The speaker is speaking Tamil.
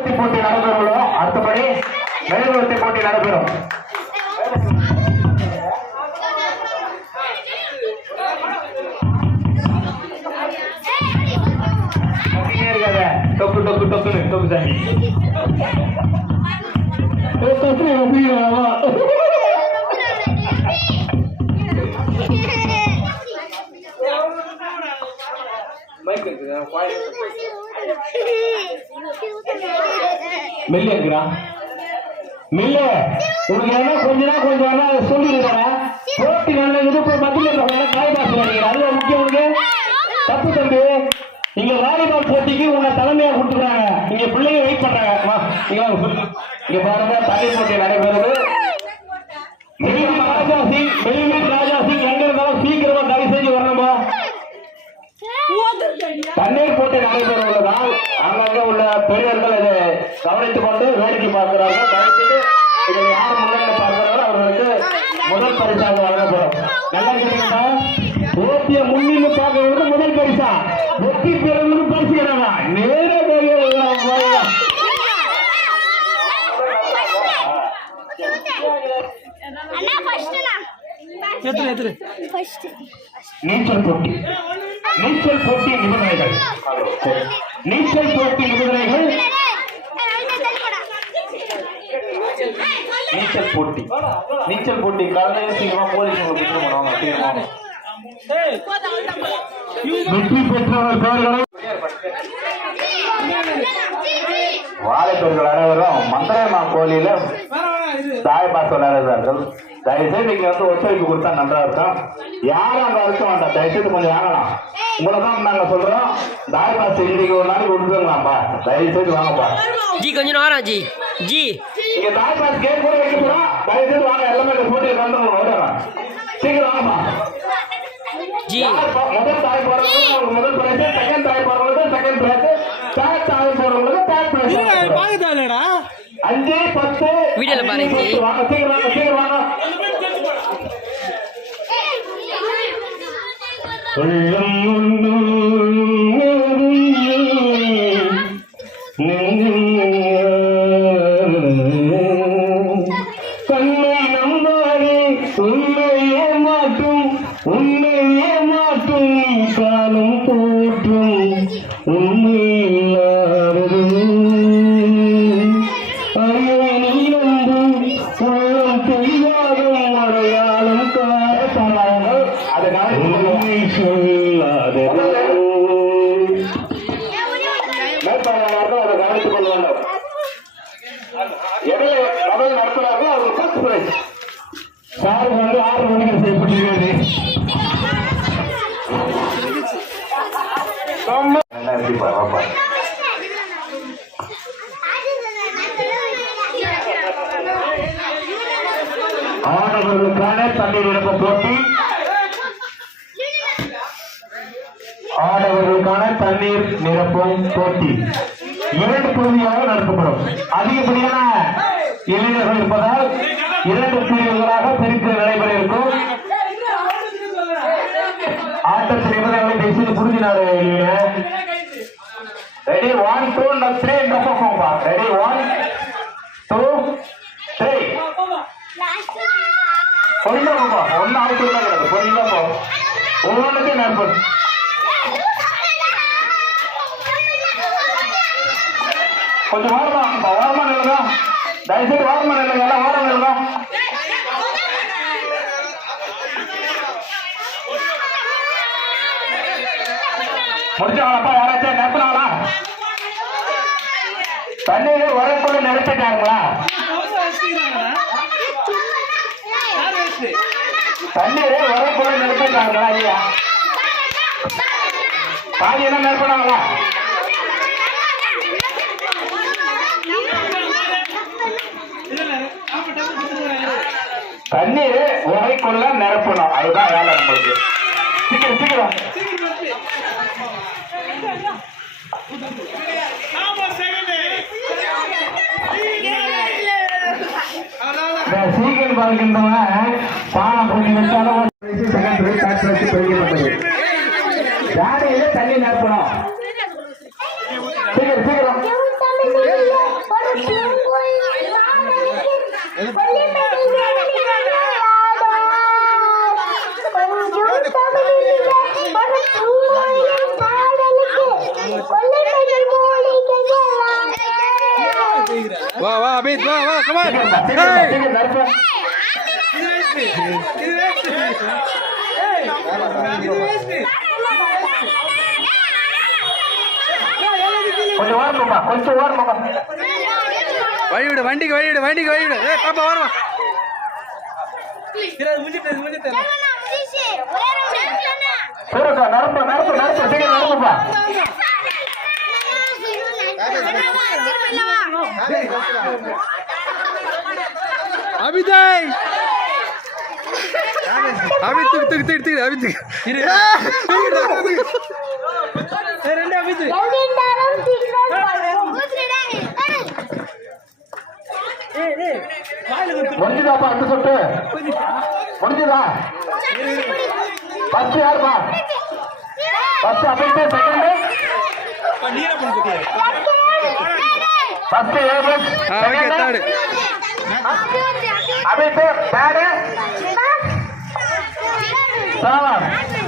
மெழுகுவர்த்தி போட்டி நடைபெறும். அடுத்தபடி மெழுகுவர்த்தி போட்டி நடைபெறும். டொக்கு டொக்கு டொக்குன்னு டொக்கு தாண்டி மில்லு இருக்கிறா மில்லு உனக்கு என்ன கொஞ்சம் சொல்லிருக்கிறேன். போட்டி நல்ல இது மத்தியில் காய் பாசு நினைக்கிறேன். அதுதான் முக்கியம். உனக்கு தப்பு தம்பி. இங்க வாலிபால் போட்டிக்கு உன்னை தலைமையா கொடுத்துருக்காங்க. இங்க பிள்ளைங்க வெயிட் பண்றாங்க. இங்க பாருங்க தண்ணீர் போட்டி நடைபெறுது. ராஜா சிங் எங்க இருந்தாலும் சீக்கிரமா தயவு செஞ்சு வரணுமா. தண்ணீர் போட்டி நடைபெற உள்ளதால் அங்கங்க உள்ள பெரியவர்கள் இதை கவனித்துக் கொண்டு வேடிக்கை பார்க்கிறார்கள். தயவுசெய்து இதில் யார் முன்னிலை பார்க்கிறாரோ அவர்களுக்கு முதல் பரிசாக வழங்கப்படும். நல்லா கேட்டீங்கன்னா போட்டிய முன்னிலை பார்க்கறது முதல் பரிசா. வெற்றி பெறுவது பரிசு கிடையாதா. நேர நீச்சல் போட்டி. நீச்சல் போட்டி நிபுணர்கள். நீச்சல் போட்டி நிபுணர்கள். நீச்சல் போட்டி. நீச்சல் போட்டி கலந்து சீக்கிரமா போலீஸ் வெற்றி பெற்றவர் பெயர்களை வாழைப்பெண்கள் அனைவரும் மந்திரமா கோயில தாய்பாச விளையாடுறார்கள். தயவுசெய்து நீங்க ஒத்துழைப்பு கொடுத்தா நன்றா இருக்கும். யாரும் அங்க இருக்க வேண்டாம். தயவுசெய்து கொஞ்சம் வாங்கலாம். உங்களை தான் நாங்க சொல்றோம். தாய்பாச இன்னைக்கு ஒரு நாளைக்கு கொடுத்துருங்களாம்ப்பா. தயவுசெய்து வாங்கப்பா. ஜி கொஞ்சம் வாரா ஜி. ஜி இங்க தாய்பாச கேம் கூட வைக்க போறோம். தயவுசெய்து வாங்க. எல்லாமே போட்டியில் கலந்து ஓடுறோம். சீக்கிரம் வாங்கப்பா. ஜி முதல் தாய் போறவங்களுக்கு முதல் பிரைஸ், செகண்ட் தாய் போறவங்களுக்கு செகண்ட் பிரைஸ், தேர்ட் தாய் போறவங்களுக்கு தேர்ட் பிரைஸ். 5 10 வீடியோல பாருங்க. வாங்க சீக்கிரம் வாங்க. சீக்கிரம் வாங்க. கண்ணை நம்பாதே உன்னையே மாற்றும். உன்னையே மாற்றும் காலம் போற்றும். உண்மை இல்லாதது அறிவை நீ நம்பும் உலகம் தெரியாதும் அடையாளம் காரணங்கள் அதனால் உண்மை சொல்லாதது. மேற்பாளர்கள் அதை கவனித்துக் கொள்ள வேண்டும். எதில் முதல் நடத்துகிறார்கள் அவர்கள் ஃபர்ஸ்ட் பிரைஸ். சார் 6 மணிக்கு செய்யப்பட்டிருக்கிறது. ஆடவர்களுக்கான தண்ணீர் நிரப்பு போட்டி. ஆடவர்களுக்கான தண்ணீர் நிரப்பும் போட்டி 2 பகுதியாக நடத்தப்படும். அதிகப்படியான இளைஞர்கள் இருப்பதால் 2 பிரிவுகளாக பிரித்து நடைபெற இருக்கும். ஆட்டத்தின் நிபந்தனைகளை பேசி புரிஞ்சினாரு. ரெடி 1 2 3 நோக்கோம்பா. ரெடி 1 2 3 பொறுமையா ஒன்னு ஆயிட்டு கிடையாது. பொறுமையா போ. ஒவ்வொன்றுக்கும் நட்பு கொஞ்சம் ஓரமா நில்லுங்க. தயவுசெய்து ஓரமா நில்லுங்க. எல்லாம் ஓரம் நில்லுங்க. முடிச்சவங்களப்பா யாராச்சும் நிரப்பினாங்களா? தண்ணீரை வரக்குள்ள நிரப்பிட்டாங்களா? தண்ணீரை வரக்குள்ள நிரப்பிட்டாங்களா இல்லையா? பாதி என்ன நிரப்பினாங்களா? தண்ணீரை உரைக்குள்ள நிரப்பணும். அதுதான் வேலை நம்மளுக்கு. சீக்கிரம் சீக்கிரம். சீக்கிரம் பார்க்கின்றவன் பானை போட்டி வச்சாலும் தண்ணி நிரப்பணும். சீக்கிரம் சீக்கிரம். வா வா அபித் வா வா கமான் நறுப்பு கொஞ்சம் ஓரணும்பா கொஞ்சம் ஓரணும்பா வழி விடு வண்டிக்கு வழி விடு வண்டிக்கு வழி விடு ஏய் பாப்பா வரமா சூரக்கா நறுப்பு நறுப்பு நறுப்பு சீக்கிரம் நறுப்புப்பா அபிஜய் அபித் துக்கு துக்கு துக்கு அபித் இரு ரெண்டு அபித் முடிஞ்சுதாப்பா அந்த சொட்டு முடிஞ்சுதா ஃபர்ஸ்ட் யாருப்பா ஃபர்ஸ்ட் அபிட்டு second first ABS okay third அபிட்டு தேர்ட் 7